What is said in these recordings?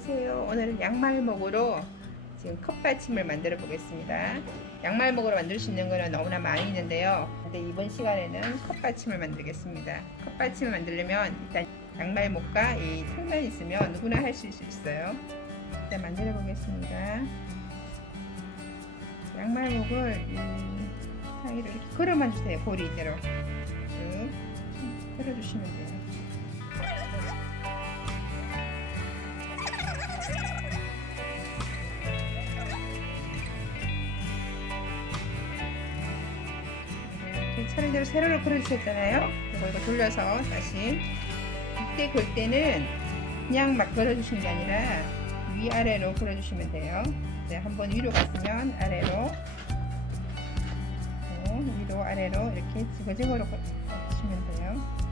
안녕하세요. 오늘은 양말목으로 지금 컵받침을 만들어 보겠습니다. 양말목으로 만들 수 있는 거는 너무나 많이 있는데요. 근데 이번 시간에는 컵받침을 만들겠습니다. 컵받침을 만들려면 일단 양말목과 이 털만 있으면 누구나 할 수 있어요. 일단 만들어 보겠습니다. 양말목을 이 사이로 이렇게 걸어만 주세요. 고리대로 쭉 걸어주시면 돼요. 차례대로 세로로 걸어주셨잖아요. 그리고 이거 돌려서 다시 이때 걸 때는 그냥 막 걸어주시는 게 아니라 위아래로 걸어주시면 돼요. 이제 한번 위로 갔으면 아래로 또 위로 아래로 이렇게 지그재그로 걸어주시면 돼요.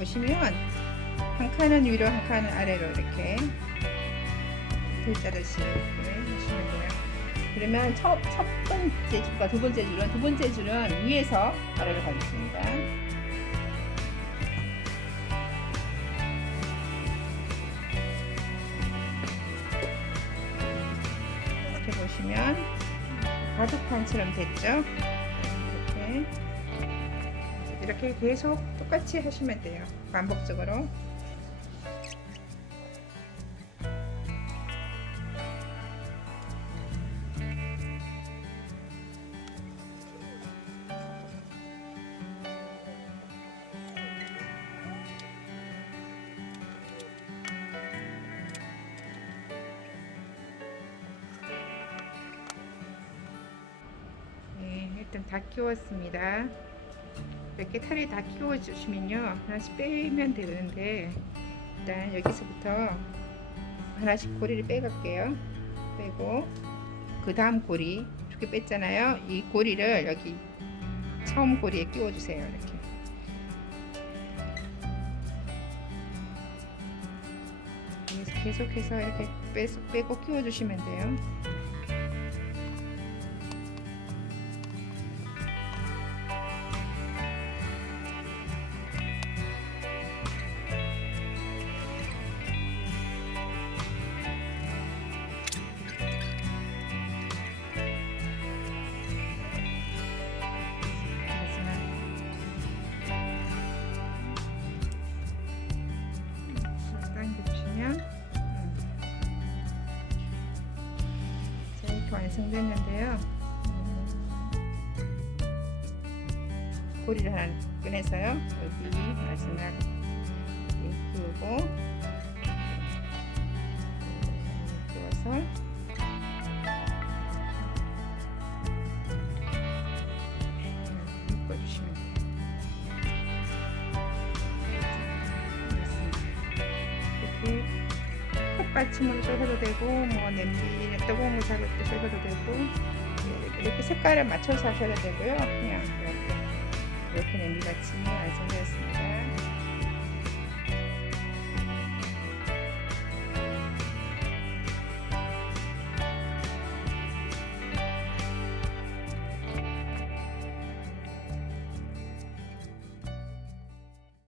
보시면 한 칸은 위로 한 칸은 아래로 이렇게 글자듯이 이렇게 하시면 돼요. 그러면 첫, 첫 번째 줄과 두 번째 줄은 두 번째 줄은 위에서 아래로 가겠습니다. 이렇게 보시면 바둑판처럼 됐죠? 이렇게 이렇게 계속 똑같이 하시면 돼요. 반복적으로. 네, 일단 다 끼웠습니다. 이렇게 탈을 다 끼워주시면요. 하나씩 빼면 되는데 일단 여기서부터 하나씩 고리를 빼갈게요. 빼고 그 다음 고리 두 개 뺐잖아요. 이 고리를 여기 처음 고리에 끼워주세요 이렇게. 계속해서 이렇게 빼서 빼고 끼워주시면 돼요 완성됐는데요. 음. 고리를 하나 꺼내서요. 여기 마지막 끼우고 컵받침으로 써셔도 되고 뭐 냄비 뜨거운 물 잡을 때 써셔도 되고 예, 이렇게 색깔을 맞춰서 하셔도 되고요. 그냥 이렇게 이렇게 냄비 받침이 완성되었습니다